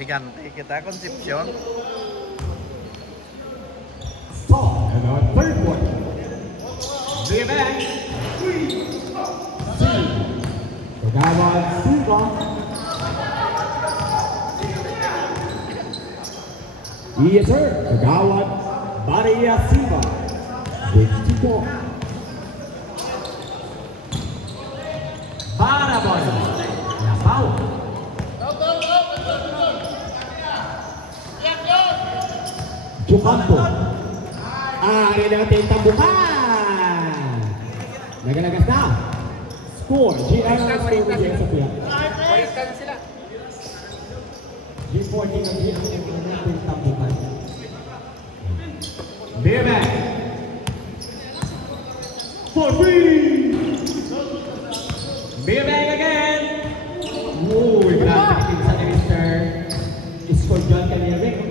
Giganti kita Concepcion. Start and our third quarter. The event. Kagawad Silva. Yes sir. Kagawad Maria Silva. 54. Para boy. La Pau. Jukampo. Ari natin tambukan. Nagalagas na. Score. GR score sa piya. Balikan sila. G40 na din ang natin tambukan. Bebe. For free. Bebe again. Uy, grabe sa ni Mr. Score John Caneric.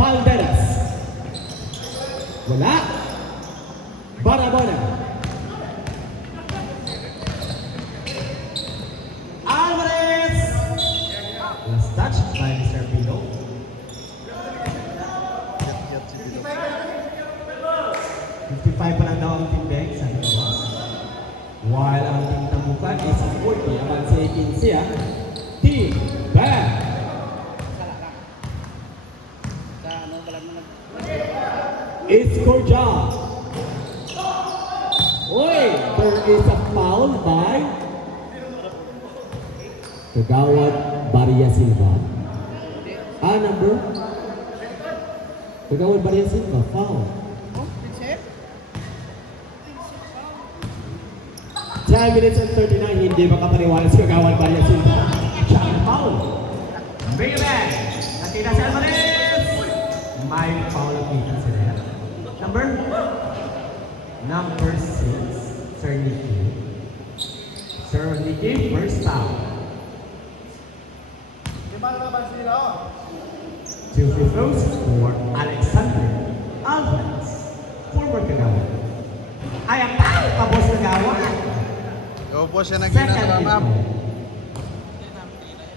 Valderas. Wala. Barabona. Alvarez. Last touch by Mr. Pino. 55 pa lang daw ang team Beng, sabi ko boss. While ang team Tambukan is 40, aman sa 15 Team Beng. Escorja. Oy, there is a foul by Kagawad Maria Silva. Number? Kagawad Maria Silva, foul. 10 minutes and 39, hindi makapaniwala si Kagawad Maria Silva. Siya ang foul. Bring it back. Nakita si Alvarez. May foul at kita sila. Number 6, Sir Nicky. Sir Nicky, first foul. Two free throws for Alexander Alvarez. Forward Kagawad. Ay, ang foul pa, boss Kagawad. Yo po siya nag-ina ma'am.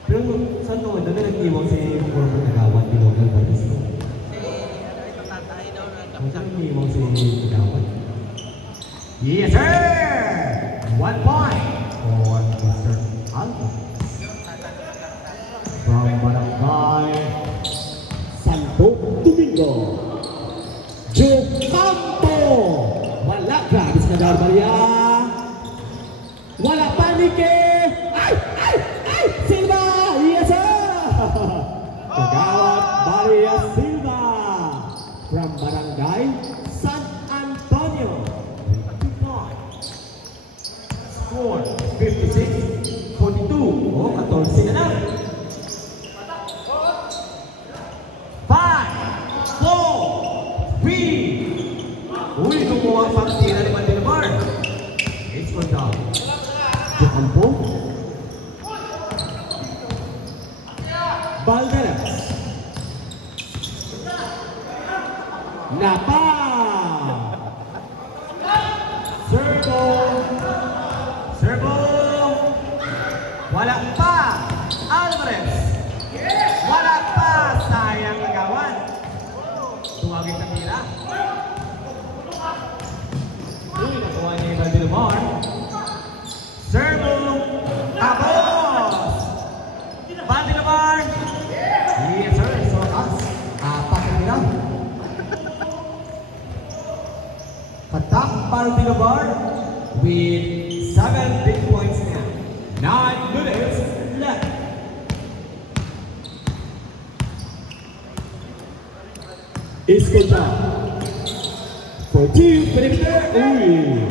Pero saan naman, doon na nag-iwang si forward Kagawad, Bilogal Balisco. Saan nag-iwang si Kagawad? Yes, sir! 1 point for Mr. Alvarez. From Barangay Santo Domingo. Jukampo! Wala, grabe si Kagawad Maria. Wala panike! Ay! Ay! Ay! Silva! Yes, sir! Kagawad Maria Silva from Barangay San Antonio. Score 56-42. Oh, 14 na lang. 5, 4, 3. Uy, kumuha ang pagtira ni Mandilamar. It's for down. Jukampo. Valderas. Napa. Servo. Servo. Wala pa. Alvarez. Wala pa. Sayang Kagawad. Tuwagin sa tira. Uy, nakuha niya yung Mandilamar. Servo. Tapos. Mandilamar. Yes, sir. So, apat na tira. Patak Mandilamar with 7 big points now. 9 minutes left. Escorja. For 2, perimeter. Uy.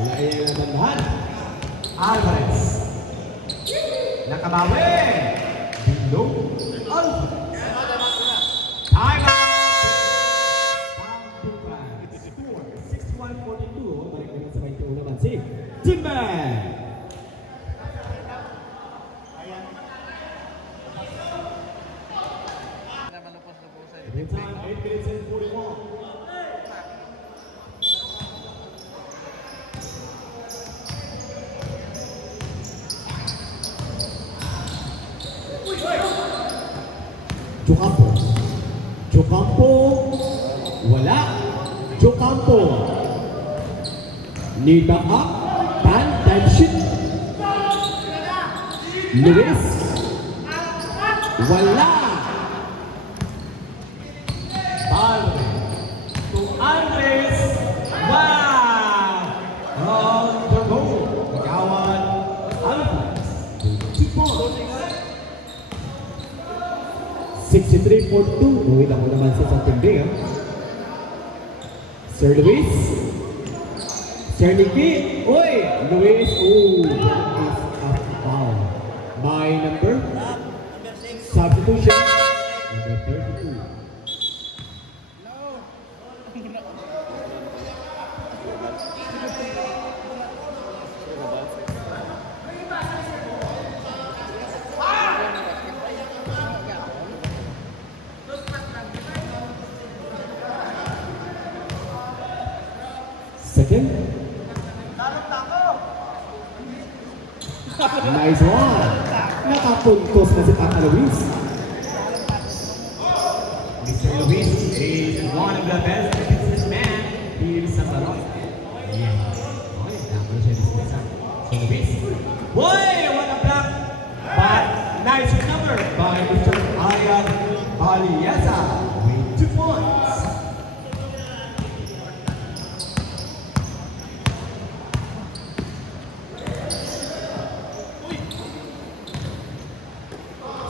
Wala yung natandahan. Alvarez. Nakabawi. Biglo. Alvarez. Time out. Score 61-42. Balik naman sa 21 naman si Timber. Time 8 minutes and 41. Jocampo. Jocampo. Wala. Jocampo. Need back up. Time shoot. Luis. Wala. Ball to Andres. Wow! On the goal. Kagawan Alphonse. 2 points. 63-42. Uwi lang mo naman sa Santimbing. Sir Luis. Sir Nicky. Uy! Luis. Oh, that is a foul. By number? Substitution. Number 32. Second. Nice one. Nakapuntos na si Papa Luis. Mr. Luis is one of the best businessmen here sa Maroc. Yeah. Okay, dapat siya business ha. So Luis. Boy! What a block! But nice number by Mr. Ayat Aliasa with 2 points.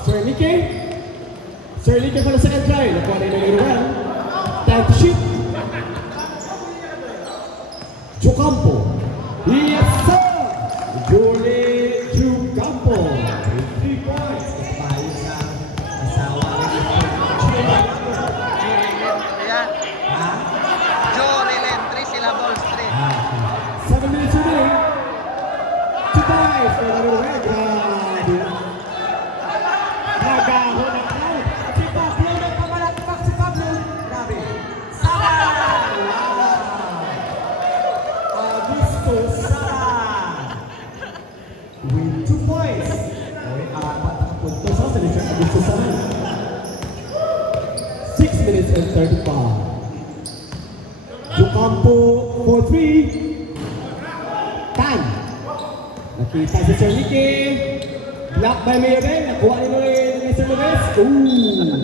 Sir Nicky. Sir Nicky for the second try. Nakuha na yung well. Time to shoot. Jocampo. Yes, sir! Julie Jocampo. 3 points. Tayo sa asawa ni Ayan. Ha? Jorel entry sila balls 3. 7 minutes remaining. 2 ties for the well. Grabe. Nagaho ng crowd. Si Pablo nagpapalakpak si Pablo. Grabe. Sara! Wow! Augusto Sara! With 2 points. Okay, apat ang puntos sa Richard Augusto Sara. 6 minutes and 35. Jocampo for 3. Tan. Nakita si Sir Nicky. Block by Mayabel. Nakuha ni Mr. Lopez. Ooh!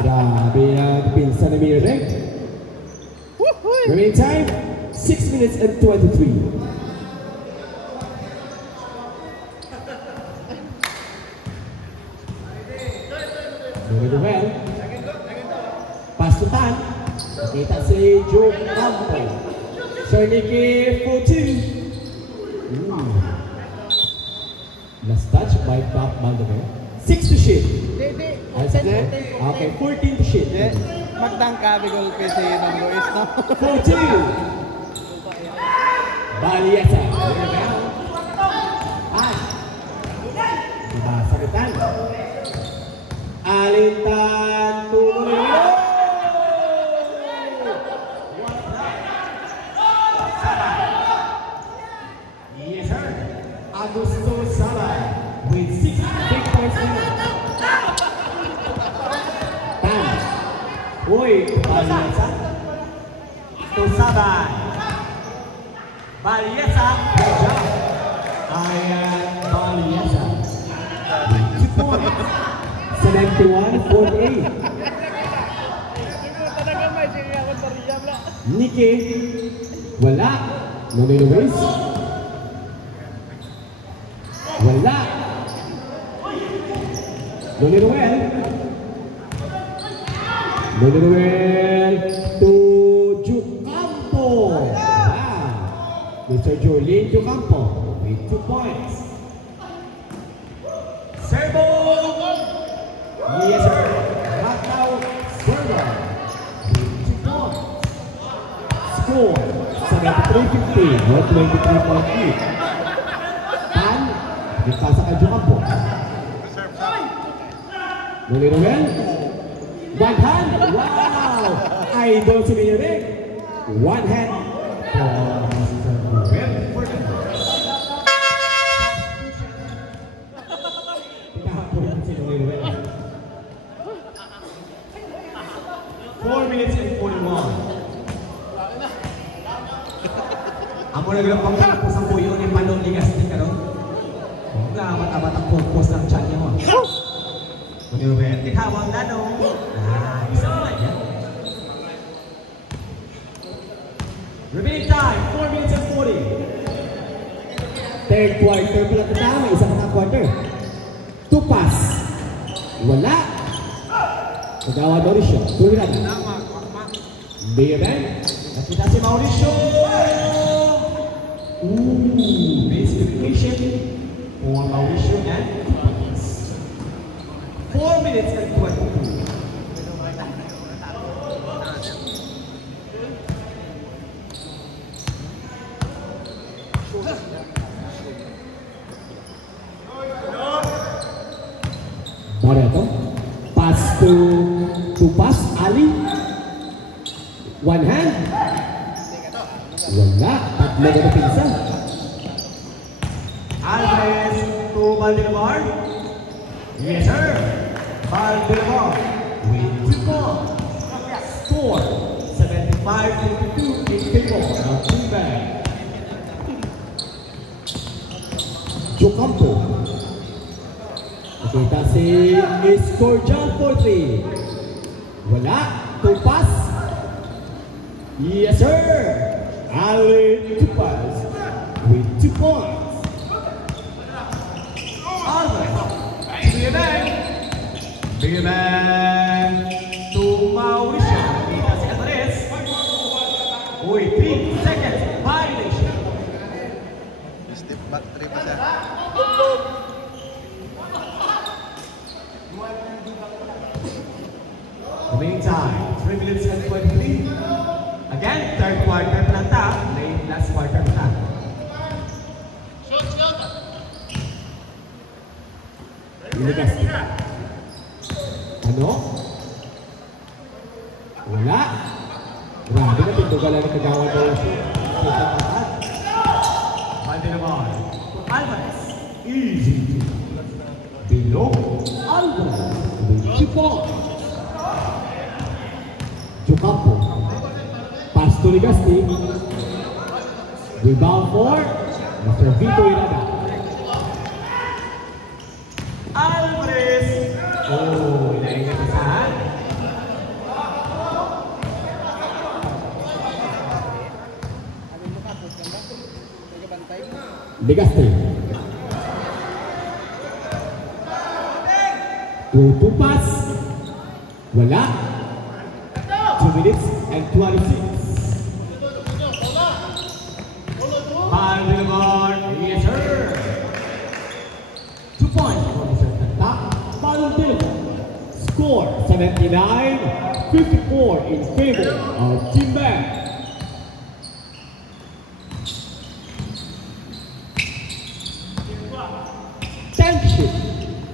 Grabe ang pinsa ni Mayabel. Remaining time, 6 minutes and 23. Mayabel. Pass to Tan. Nakita si Joe Campo. Sir Nicky, 14. Last touch by Pop Baldover. 6 to shoot. Okay, 14 to shoot. Magtangka bigol pa si Nong Luis, no? 14. Baliasa. An. Diba, sabitan. Alintan. Tuloy. Yes, sir. Augusto Sala with 6 big points in Tan. Uy, Baliasa. Tosaba. Baliasa. Good job. Ayan, Baliasa. 2 points. 71-48. Nicky. Wala. Nonoy Luis. Wala. Nonoy Noel. Nonoy Noel to Jocampo. Wow. Mr. Jolene Jocampo with 2 points. Servo. Yes, sir. Ratao Servo with 2 points. Score 73-50. Not 23-point. Tan. Nagpasa kay Jocampo. Nonoy Noel. One hand. Wow! Idol si Mayabel. One hand. For minutes and 41. Amo na lang pang-focus ang buyo ni Palong Ligastik ka ron. Matamat ang focus ng chan niya mo. Kung yung Roberti, hawang na no. Isa mo na yan. Remaining time, 4 minutes and 40. Third quarter pala ito na, may isang na quarter. 2 pass. Wala. Kagawa Mauricio. Tuliran. Bayan. Nakita si Mauricio. Base communication for Mauricio and 4 minutes and 22. Moreto. Pass to pass. Ali. One hand. Wala. Tatlo na pinsa. Alvarez to Valdilamar. Yes, sir. Valdilamar with 2 points. Score 75-52 in favor of Team Jocampo. Nakita si Escorja for 3. Wala. 2 pass. Yes, sir. Ali 2 pass with 2 points. Bigman to Mauricio. Kita si Alvarez. Uy, 3 seconds. Violation. Step back 3 pa siya. Remaining time, 3 minutes and 23. Again, third quarter pa lang ta. Late last quarter pa ta. Iligas. Ano? Wala. Grabe na pindugalan ng kagawa daw siya. Valdilamar to Alvarez. Easy. Below. Alvarez with 2 points. Jocampo. Pass to Ligasti. Rebound for Mr. Vito Irada. Alvarez. Oh, inaingat na saan? Ligasti. 2 pass. Wala. 2 minutes and 26. Valdilamar. Yes, sir. 2 points for Mr. Tata. Valdilamar. Score 79-54 in favor of Team Bank. Tension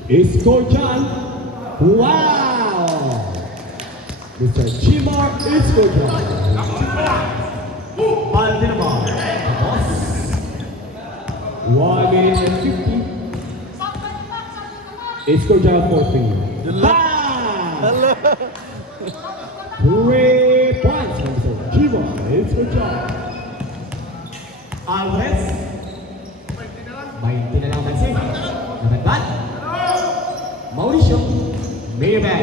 is Gorjan. Wow! Mr. Chimar is Gorjan. Valdilamar. 1 minute and 50. It's Gorjan for 3. Bam! 3 points for Mr. Chimar is Gorjan. Alvarez. 20 na lang pansin. Nagagad. Mauricio. Maybe.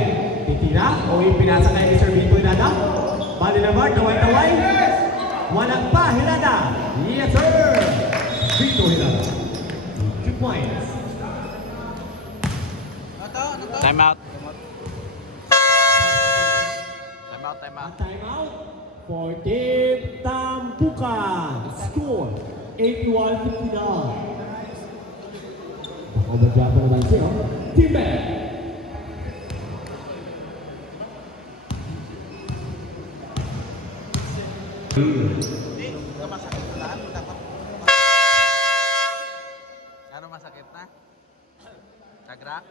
Titira o ipinasa kay Mr. Vito Irada. Valdilamar, taway-taway. Walang pa, Irada. Yes, sir. Vito Irada. 2 points. Time out. Time out, time out. Time out for Team Tampukan. Score 81-59. Overdraft naman siya. Team Bank. Ano masakit na? Sagra?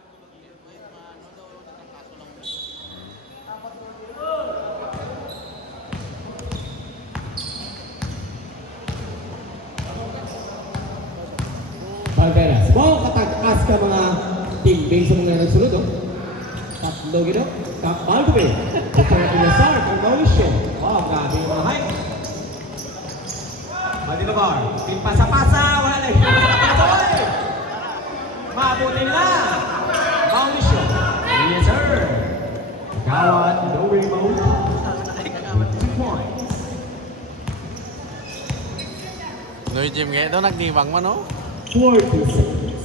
Valderas. Wow, katag-as ka mga team base sa mga nagsunod, oh. Tatlo gino. Kapalduin. Return to the start for Mauricio. Wow, grabe yung mga height. Madilabar. Pasa-pasa. Wala na. Pasa-pasa. Mabuti na. Mauricio. Yes, sir. Kawan, no remote. 2 points. Nuôi chim ghé đó nắc đi bằng mà nó. 40 seconds.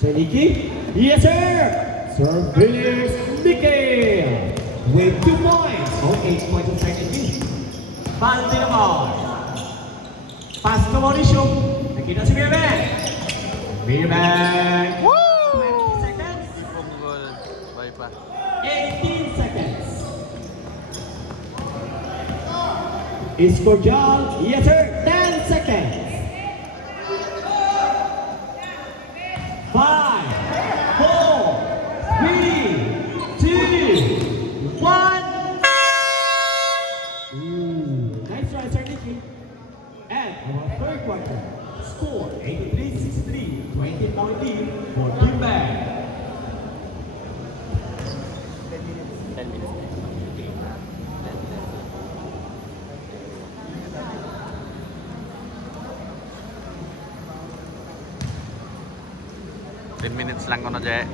Seniki. Yes, sir. Service Miguel. With 2 points. Oh, 8 points in second game. Madilabar. Pass to Mauricio. Nakita si Mirman. Mirman. 20 seconds. Punggol. Bye pa. 18 seconds. Iscordial. Yes, sir. 10 seconds. 5, 4, 3, 2, 1. Nice try, Sir Nicky. And our third quarter. Score 83-63. 20-point lead for Teambag. 10 minutes. 10 minutes lang ko na, Je.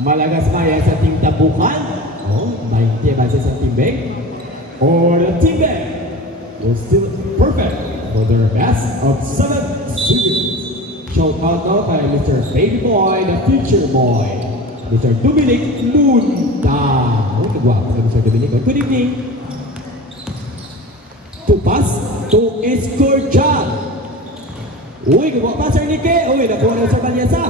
Malagas Maya sa Team Tabukan. Oh, 20 base sa Team Bang. Or the Team Bang was still perfect for their best of 7 series. Shout out now by Mr. Baby Boy, the future boy, Mr. Dominic Lunda. Oh, nagwapo na Mr. Dominic. Good evening. To pass to Escordial. Uy, gawa pa Sir Nicky. Uy, nakuha na sa Balyasa.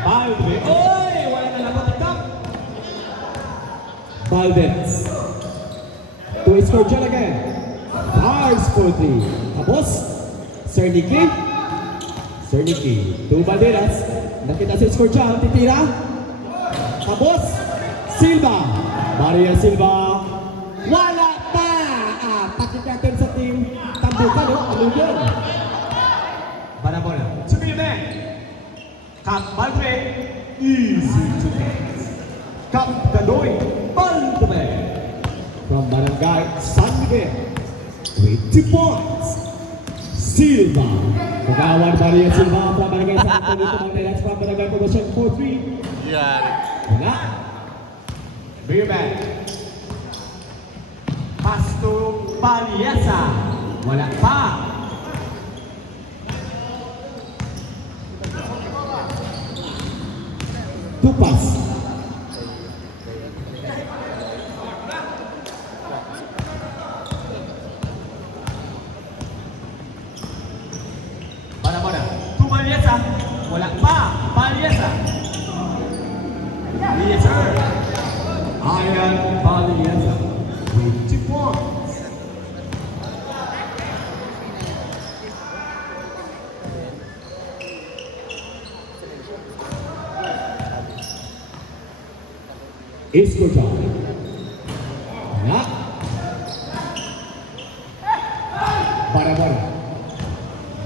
Balde. Uy, wala na lang matikap. Valdez. To Escordial again. Bars for 3. Tapos, Sir Nicky. Sir Nicky. To Balderas. Nakita si Escordial. Titira. Tapos, Silva. Maria Silva. Wala pa. Pakit natin sa team Tambukan. Ano yun? Banabola. Sumimen. Kap Balde. Easy to dance. Kap Gadoy. Balde. From Barangay San Miguel. With 2 points. Silva. Kagawan Maria Silva from Barangay San Miguel. That's from Barangay Promotion 4-3. Yan. Wala. Mirman. Pass to Paliasa. Wala pa. Tupas. Mana-mana. Tu Paliasa. Wala pa. Paliasa. Yes, sir. Ayan Paliasa. With 2 points. Escordial. Wala. Bara-bara.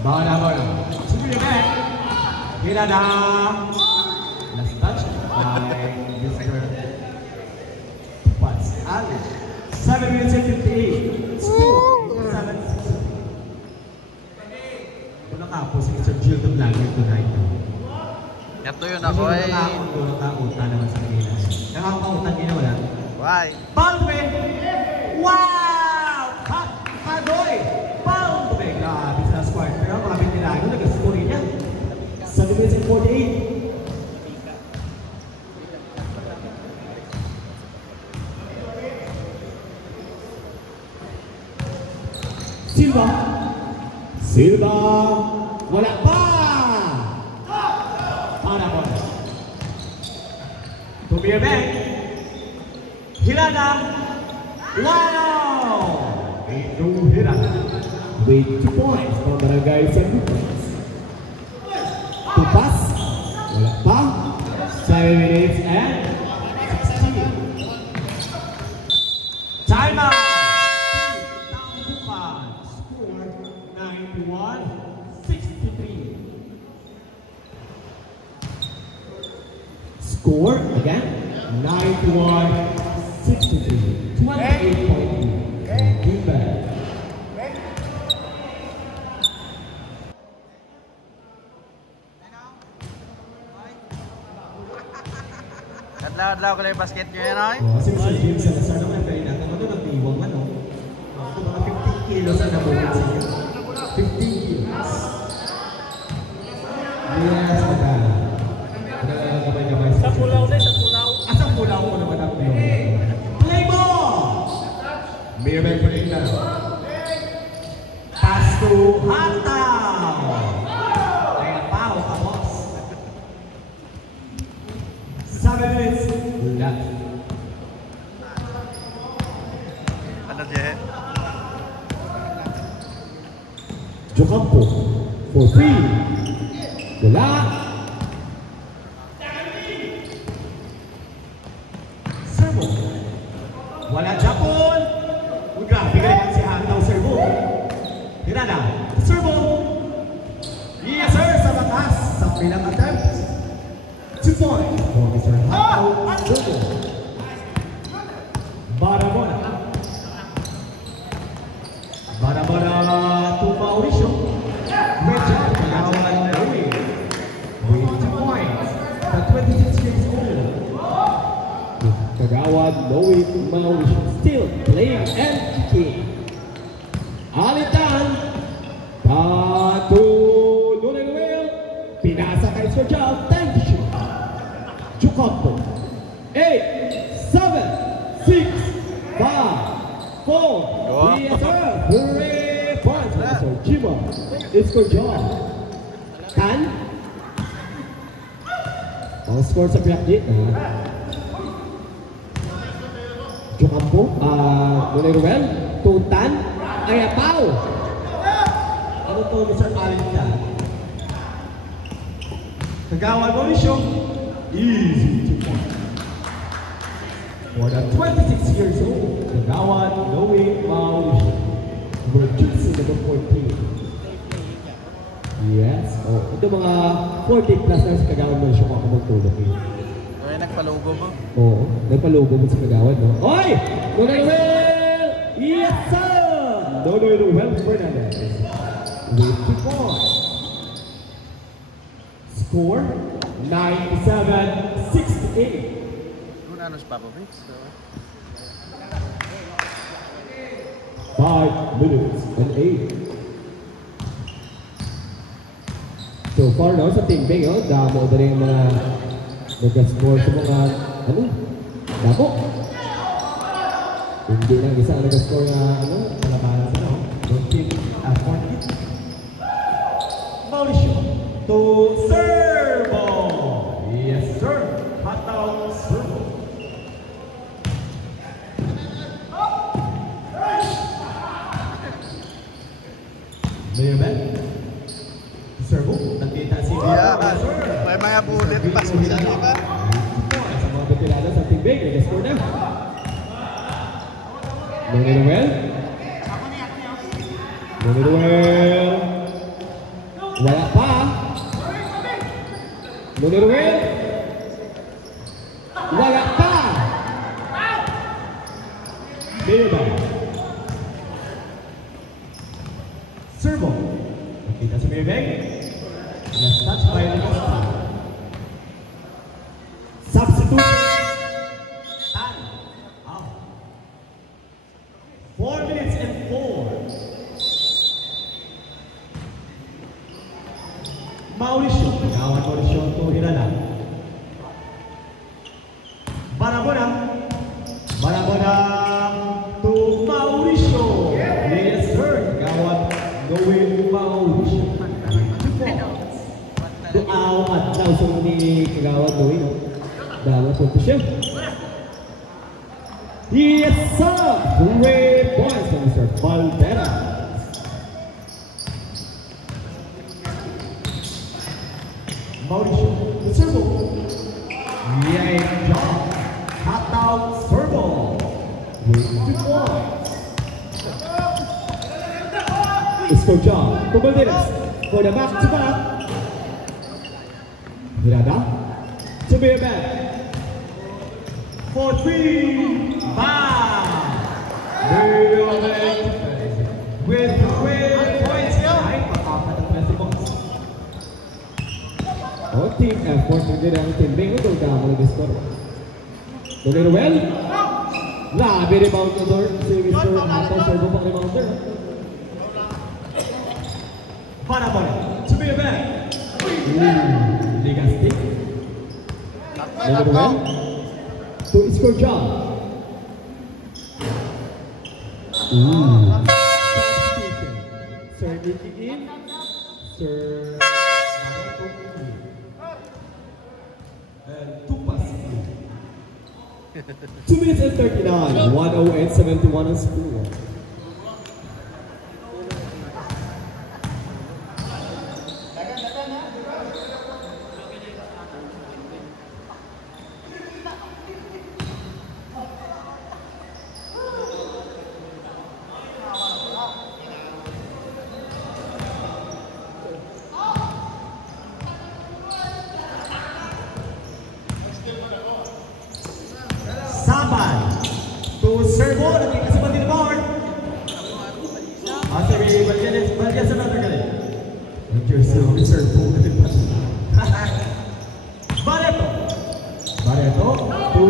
Bara-bara. Sumimen. Hirada. Last touch by Mr. Tupas. 7 minutes and 58. Score 7-6. Kung nakapo si Mr. Jill the Vlogger tonight. Yato yun ako ay. Nakauta naman sa kanila. Nakakautan din na wala. Why? Baldwin! Wow! Kadoy! Baldwin! Grabe sa squad. Pero marami nilago. Nag-score niya. 7 minutes and 48. Silva. Silva. Wala pa. Para mo. Tumiyabeng. Hirada. Wow. Ito Hirada. with 2 points from Barangay San Lucas. To pass, wala pa, 7 minutes and 16. Time out! Score 91-63. Score again 91-63. 28 point lead. Team back. Adlaw-adlaw ko lang yung basket nyo yan, ay? Kasi Mr. James Salazar naman kayo natin. Ano nag-iwang ano? Ako mga 15 kilos ang nabuhin sa inyo. 15 kilos. Yes, madam. Nagagabay-gabay sa Pulaw na, sa Pulaw. Sa Pulaw ko naman ang play ball! Mirror break na. Pass to Hataw! Ay napaw ka, boss. 7 minutes left. Ano, Je? Jocampo for 3. Wala. Servo. Wala Japon. Uy, grabe ka naman si Hataw, servo. Tira na. Servo. Yes, sir. Sa batas. Sa pilang attempt. 2 points for Mr. Hataw. Servo. Barabona. Barabona to Mauricio. Great job. Kagawan Louie. With 2 points. The 26 years old. Kagawad Louie Mauricio still playing and kicking. Alitan. Pato Lunay Will. Pinasa kay Sir Job. Thank you. Jocampo. 8, 7, 6, 5, 4. Yes, sir. 3 points. So Jima. It's for John. 10. Ang score sa pinakit na Jocampo, Lunay Ruel, Tutan, Ayapaw. Ano to, Mr. Alinta? Kagawan Mauricio. Easy 2 points. For the 26 years old, Kagawan Louie Mauricio. Number 14. Yes. Oh, ito mga 40 plus na sa Kagawad Mauricio ako magtulog eh. Ay, nagpalugo mo. Oo, nagpalugo mo sa Kagawad, no? Oy! Lunay Ruel! Yes, sir! Lunay Ruel Fernandez. With 2 points. Score 97-68. Una nos Popovic, so... 5 minutes and 8. So far no, sa Team Bing, damo na rin yung mga nag-score sa mga, damo. Hindi lang isa ang nag-score na, Palabanan sa Team 40. Mauricio to Servo. Yes, sir. Hataw Servo. Mayor Ben. Servo. Nagkita si Yeah, may mga bullet pass mo siya, di ba? Sa mga veterano sa Team Bing, nag-score na. Lunay Ruel. Lunay Ruel. Wala pa. Lunay Ruel. Wala pa. Beba. Servo. Nakita si Mayor Ben. Last touch by the substitution. Time. Out. 4 minutes and 4. Mauricio. Kagawan Mauricio to Hirala. Barabona. Barabona to Mauricio. Yes, sir. Kagawan Louie Mauricio. 2 points. Doaw at daw sa ni Kagawad Louie. Dahil punto siya. Yes, sir! 3 points from Mr. Valderas. Mauricio, the servo. Yay, John. Hot out servo. With 2 points. Score John. Cobalderas for the back-to-back. Virada. To be a back. For 3. Bang. With 12 points. Ay, pang-apat ang 20 points. O, team effort hindi ang team Bing. Ito ka mo nag-score. Tuloy Ruel. Grabe rebound na doon. Si Mr. Hato, servo pang rebounder. Para ba? To be a back. Ligastik. Tuloy Ruel. To score John. Sir Nicky in. Sir and 2 passes. 2 minutes and 39. 108.71 on score. Sabay to servo, nakita sa pati ng board. Sige, Balyanes another guy. Jersey, servo. Barreto to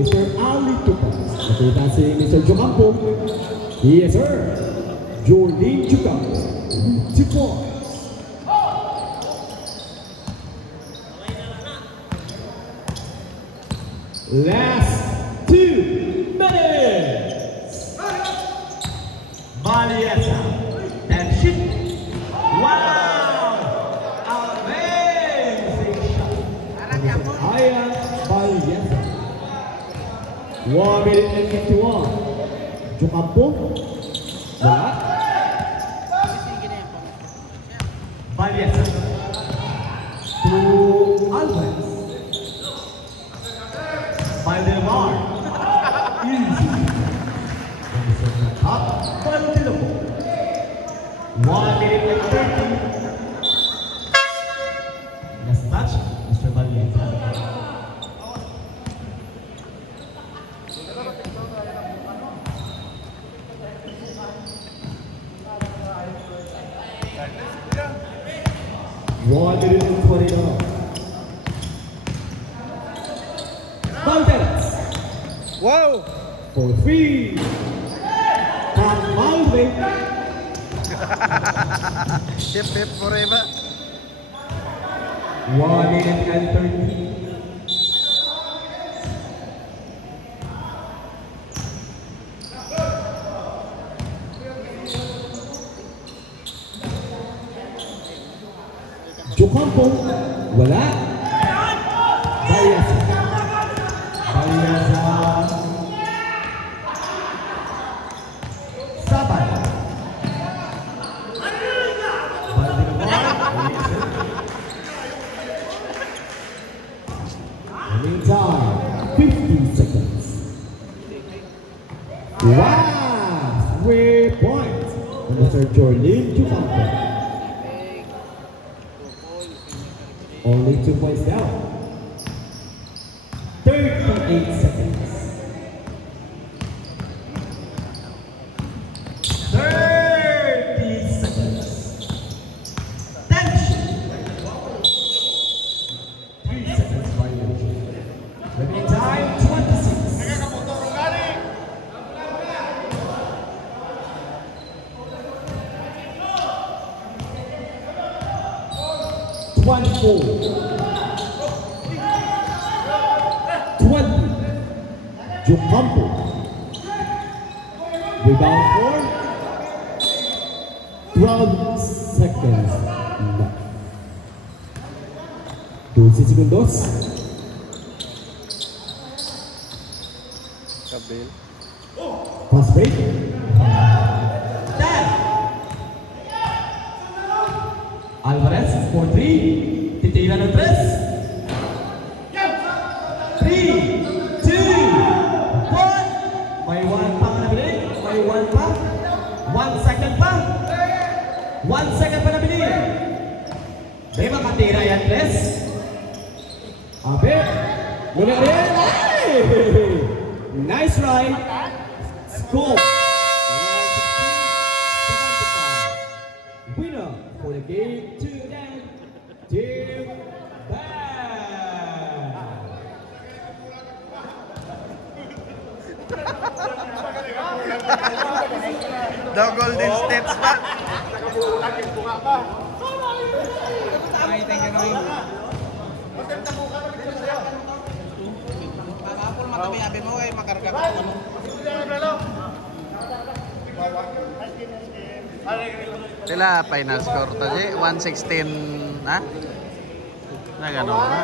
Mr. Ali Tupas. Nakita si Mr. Jocampo. Yes sir, Jordan Jocampo. 2 points. Last 2 minutes. Valiesa. And shit. Wow! Amazing shot. Ayan Valiesa. 1 minute and 51. Jocampo. Wala. Valiesa. To Alvarez. By the bar. Easy. Up. Continuable. 1 minute and 30. Last touch, Mr. Valiente. One minute and 29. Valdes. Wow! For 3. From Malvin. Hip forever. 1 minute and 30. Jocampo, wala. Valiesa. Sabay. Meantime, 50 seconds. Wow! 3 points. And Mr. Jordan Jocampo. Only 2 points down. 38 seconds. 30 seconds. Tension. 3 seconds violation. Remaining time 26. 24. 20. Jocampo. Rebound for 12 seconds left. 12 segundos. Kabil. Fast break. 10. Alvarez for 3. Titira ng 3. 3, 2, 1. May 1 pa nabili. May 1 pa. 1 second pa. 1 second pa nabili. May makatira yan, Tres. Abe. Muli rin. Nice ride. Score. Winner for the game today, Team Bang. The Golden States pa. Ay, thank you, Noy. Papapul matabi-abi mo ay makarga ka. Sila final score to 116, ha? Na gano'n ba?